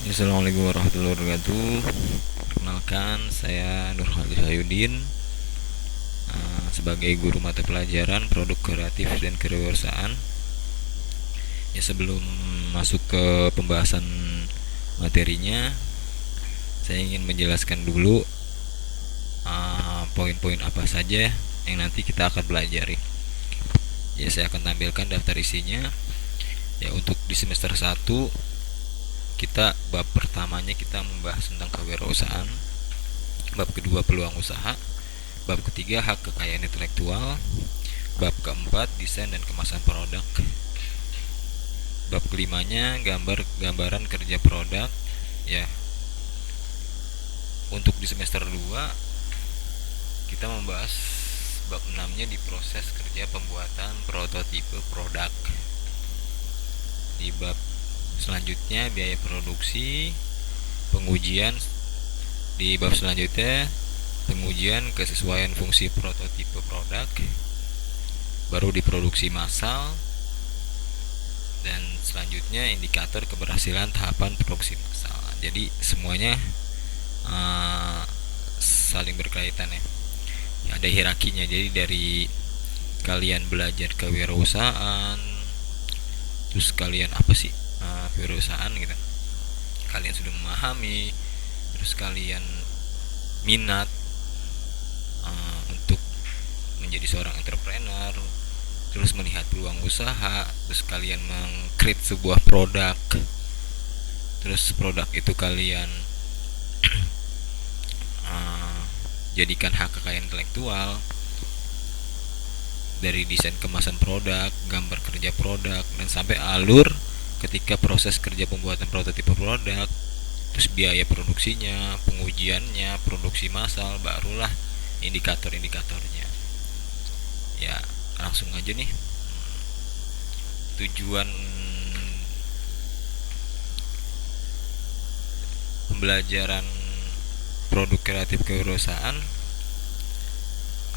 Assalamualaikum warahmatullahi wabarakatuh. Perkenalkan, saya Nurhali Sayudin, sebagai guru mata pelajaran produk kreatif dan kewirausahaan. Ya, sebelum masuk ke pembahasan materinya, saya ingin menjelaskan dulu poin-poin apa saja yang nanti kita akan pelajari. Ya, saya akan tampilkan daftar isinya. Ya, untuk di semester 1 kita bab pertamanya kita membahas tentang kewirausahaan, bab kedua peluang usaha, bab ketiga hak kekayaan intelektual, bab keempat desain dan kemasan produk, bab kelimanya gambaran kerja produk. Ya, untuk di semester 2 kita membahas bab 6-nya di proses kerja pembuatan prototipe produk. Di bab selanjutnya biaya produksi, pengujian. Di bab selanjutnya pengujian kesesuaian fungsi prototipe produk, baru diproduksi massal, dan selanjutnya indikator keberhasilan tahapan produksi massal. Jadi semuanya saling berkaitan ya. Ada hierarkinya. Jadi dari kalian belajar kewirausahaan, terus kalian apa sih kewirausahaan gitu, kalian sudah memahami, terus kalian minat untuk menjadi seorang entrepreneur, terus melihat peluang usaha, terus kalian meng-create sebuah produk, terus produk itu kalian jadikan hak kekayaan intelektual, dari desain kemasan produk, gambar kerja produk, dan sampai alur ketika proses kerja pembuatan prototipe produk, terus biaya produksinya, pengujiannya, produksi massal, barulah indikator-indikatornya. Ya, langsung aja nih. Tujuan pembelajaran produk kreatif kewirausahaan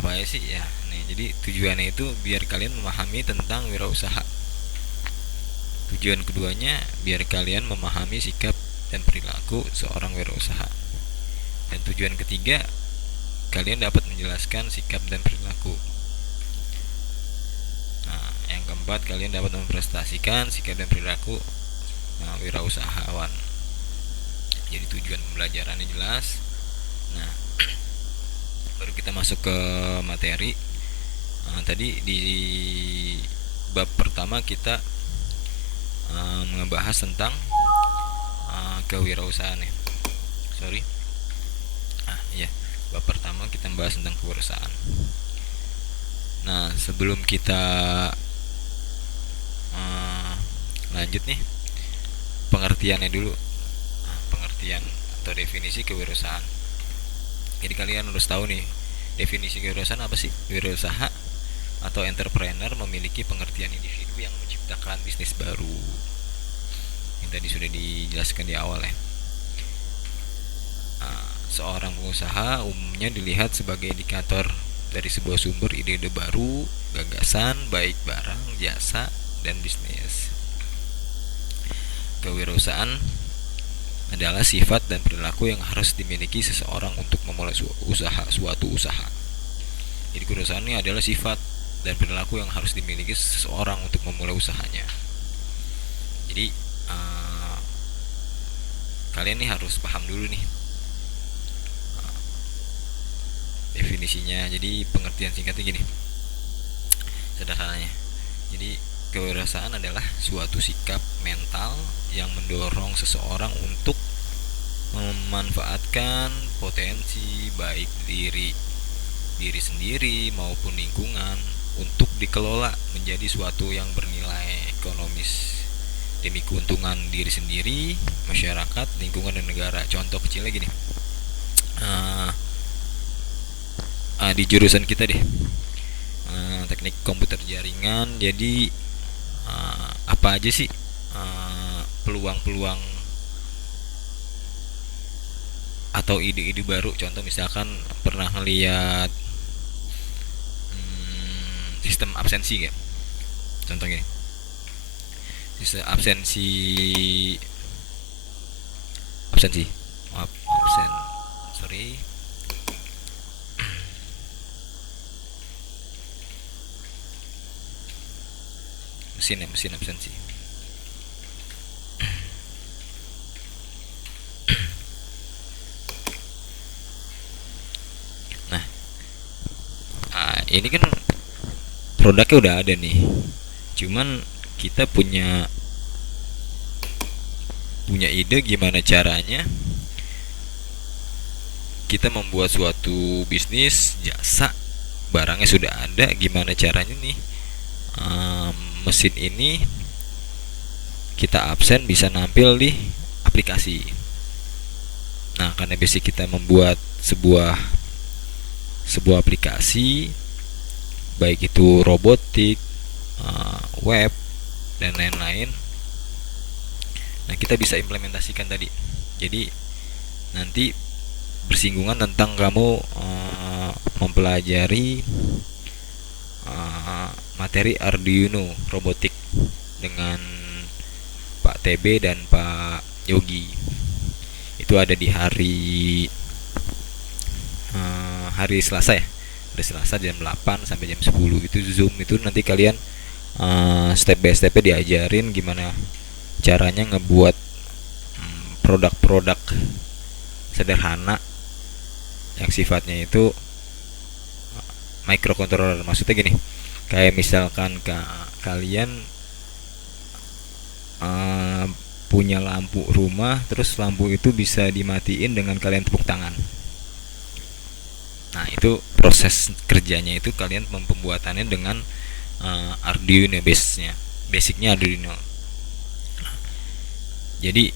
apa ya sih ya nih. Jadi tujuannya itu biar kalian memahami tentang wirausaha. Tujuan keduanya biar kalian memahami sikap dan perilaku seorang wirausaha. Dan tujuan ketiga, kalian dapat menjelaskan sikap dan perilaku. Nah, yang keempat, kalian dapat memprestasikan sikap dan perilaku wirausahawan. Jadi tujuan pembelajarannya jelas. Nah, baru kita masuk ke materi. Tadi di bab pertama kita ngebahas tentang kewirausahaan ya. Sorry. Iya, bab pertama kita membahas tentang kewirausahaan. Nah, sebelum kita lanjut nih, pengertiannya dulu. Pengertian atau definisi kewirausahaan. Jadi kalian harus tahu nih, definisi kewirausahaan apa sih? Wirausaha atau entrepreneur memiliki pengertian individu yang menciptakan bisnis baru. Yang tadi sudah dijelaskan di awal ya. Seorang pengusaha umumnya dilihat sebagai indikator dari sebuah sumber ide-ide baru, gagasan, baik barang, jasa, dan bisnis. Kewirausahaan adalah sifat dan perilaku yang harus dimiliki seseorang untuk memulai suatu usaha. Jadi kewirausahaan ini adalah sifat dan perilaku yang harus dimiliki seseorang untuk memulai usahanya. Jadi kalian nih harus paham dulu nih definisinya. Jadi pengertian singkatnya gini, sederhananya. Jadi kewirausahaan adalah suatu sikap mental yang mendorong seseorang untuk memanfaatkan potensi baik diri sendiri maupun lingkungan untuk dikelola menjadi suatu yang bernilai ekonomis demi keuntungan diri sendiri, masyarakat, lingkungan, dan negara. Contoh kecilnya gini, di jurusan kita deh, teknik komputer jaringan. Jadi apa aja sih peluang-peluang atau ide-ide baru? Contoh misalkan pernah ngeliat sistem absensi ya. Contoh gini, sistem absensi absen sih, maaf absen, sorry. Mesin absen sih. Nah, ini kan produknya udah ada nih, cuman kita punya ide gimana caranya kita membuat suatu bisnis jasa, barangnya sudah ada, gimana caranya nih mesin ini kita absen bisa nampil di aplikasi. Nah, karena basic kita membuat sebuah aplikasi, baik itu robotik, web, dan lain-lain. Nah, kita bisa implementasikan tadi. Jadi nanti bersinggungan tentang kamu mempelajari materi Arduino robotik dengan Pak TB dan Pak Yogi. Itu ada di hari Selasa ya. Hari Selasa jam 8 sampai jam 10 itu Zoom. Itu nanti kalian step by step diajarin gimana caranya ngebuat produk-produk sederhana yang sifatnya itu microcontroller. Maksudnya gini, kayak misalkan kalian punya lampu rumah, terus lampu itu bisa dimatiin dengan kalian tepuk tangan. Nah, itu proses kerjanya itu kalian pembuatannya dengan Arduino basicnya Arduino. Jadi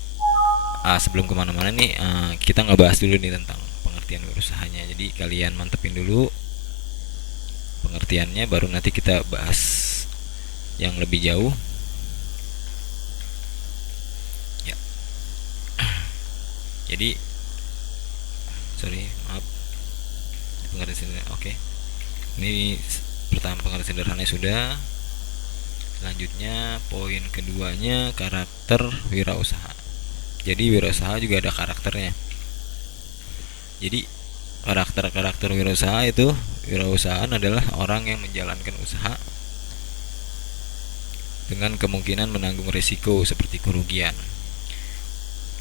sebelum kemana-mana nih, kita ngebahas dulu nih tentang pengertian wirausaha-nya. Jadi kalian mantepin dulu pengertiannya, baru nanti kita bahas yang lebih jauh. Ya. Jadi maaf, pengertian sederhana. Oke. Ini pertama pengertian sederhananya sudah. Selanjutnya poin keduanya karakter wirausaha. Jadi wirausaha juga ada karakternya. Jadi karakter wirausaha itu, wirausahaan adalah orang yang menjalankan usaha dengan kemungkinan menanggung risiko seperti kerugian.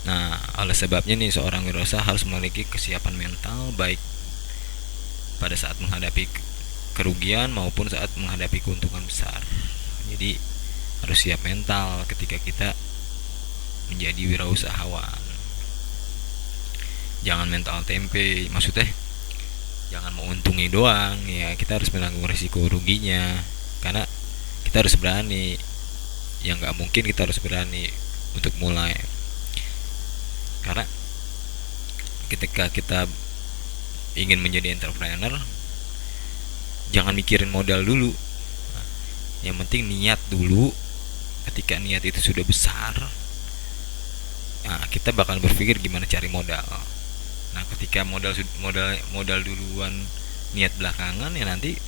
Nah, oleh sebabnya nih seorang wirausaha harus memiliki kesiapan mental baik pada saat menghadapi kerugian maupun saat menghadapi keuntungan besar. Jadi harus siap mental ketika kita menjadi wirausahawan. Jangan mental tempe, maksudnya jangan mau untungi doang ya, kita harus menanggung risiko ruginya. Karena kita harus berani, yang nggak mungkin kita harus berani untuk mulai. Karena ketika kita ingin menjadi entrepreneur, jangan mikirin modal dulu, yang penting niat dulu. Ketika niat itu sudah besar, nah, kita bakal berpikir gimana cari modal. Nah, ketika modal duluan, niat belakangan, ya nanti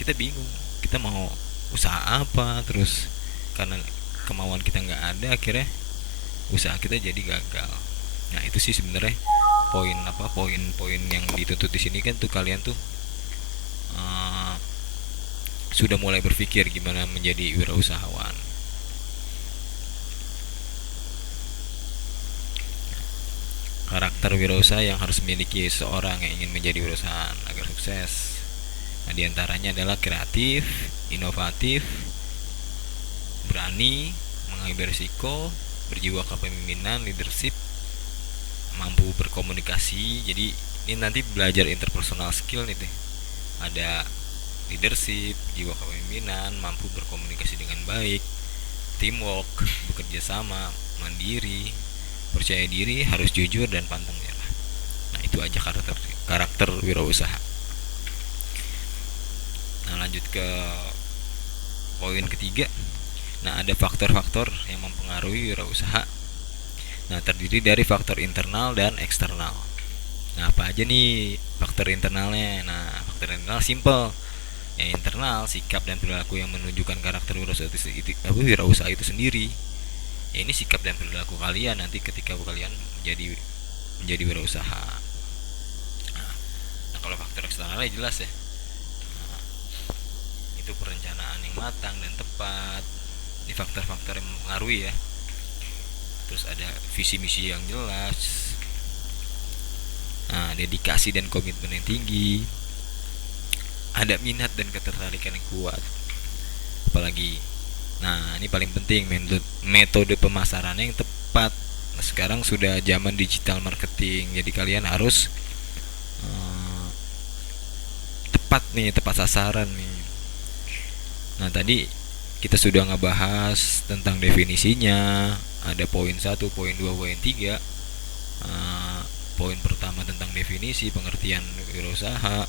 kita bingung kita mau usaha apa, terus karena kemauan kita nggak ada, akhirnya usaha kita jadi gagal. Nah, itu sih sebenarnya poin-poin yang dituntut di sini kan tuh, kalian tuh sudah mulai berpikir gimana menjadi wirausahawan. Karakter wirausaha yang harus dimiliki seorang yang ingin menjadi wirausahaan agar sukses. Nah, diantaranya adalah kreatif, inovatif, berani, mengambil risiko, berjiwa kepemimpinan, leadership, mampu berkomunikasi. Jadi ini nanti belajar interpersonal skill nih, ada leadership, jiwa kepemimpinan, mampu berkomunikasi dengan baik, teamwork, bekerja sama, mandiri, percaya diri, harus jujur dan pantang menyerah. Nah, itu aja karakter wirausaha. Nah, lanjut ke poin ketiga. Nah, ada faktor-faktor yang mempengaruhi wirausaha. Nah, terdiri dari faktor internal dan eksternal. Nah, apa aja nih faktor internalnya? Nah, faktor internal simple. Yang internal, sikap dan perilaku yang menunjukkan karakter wirausaha itu sendiri. Ya, ini sikap dan perilaku kalian nanti ketika kalian jadi menjadi wirausaha. Nah, kalau faktor eksternalnya jelas ya, itu perencanaan yang matang dan tepat. Ini faktor-faktor yang mempengaruhi ya. Terus ada visi misi yang jelas, nah, dedikasi dan komitmen yang tinggi, ada minat dan ketertarikan yang kuat. Apalagi, nah ini paling penting, metode pemasarannya yang tepat. Nah, sekarang sudah zaman digital marketing, jadi kalian harus tepat nih, tepat sasaran nih. Nah tadi kita sudah ngebahas tentang definisinya, ada poin 1, poin 2, poin 3. Poin pertama tentang definisi pengertian wirausaha,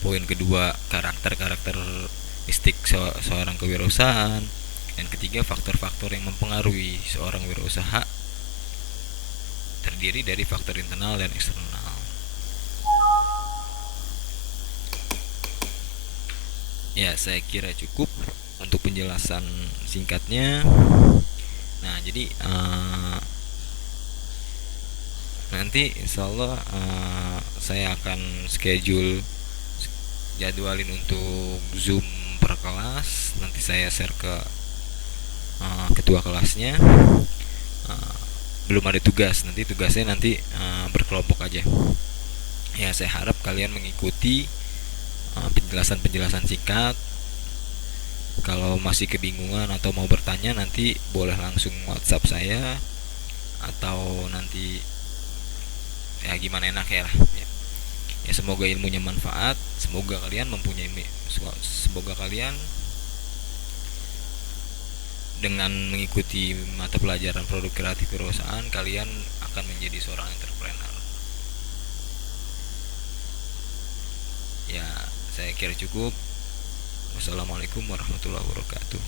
poin kedua karakteristik seorang kewirausahaan, dan ketiga faktor-faktor yang mempengaruhi seorang wirausaha terdiri dari faktor internal dan eksternal. Ya, saya kira cukup untuk penjelasan singkatnya. Nah, jadi nanti insya Allah saya akan jadwalin untuk Zoom per kelas. Nanti saya share ke ketua kelasnya. Belum ada tugas, nanti tugasnya berkelompok aja. Ya, saya harap kalian mengikuti penjelasan-penjelasan singkat. Kalau masih kebingungan atau mau bertanya, nanti boleh langsung WhatsApp saya, atau nanti ya gimana enak ya lah. Ya, semoga ilmunya manfaat, semoga kalian dengan mengikuti mata pelajaran produk kreatif perusahaan, kalian akan menjadi seorang entrepreneur. Ya, saya kira cukup. Wassalamualaikum warahmatullahi wabarakatuh.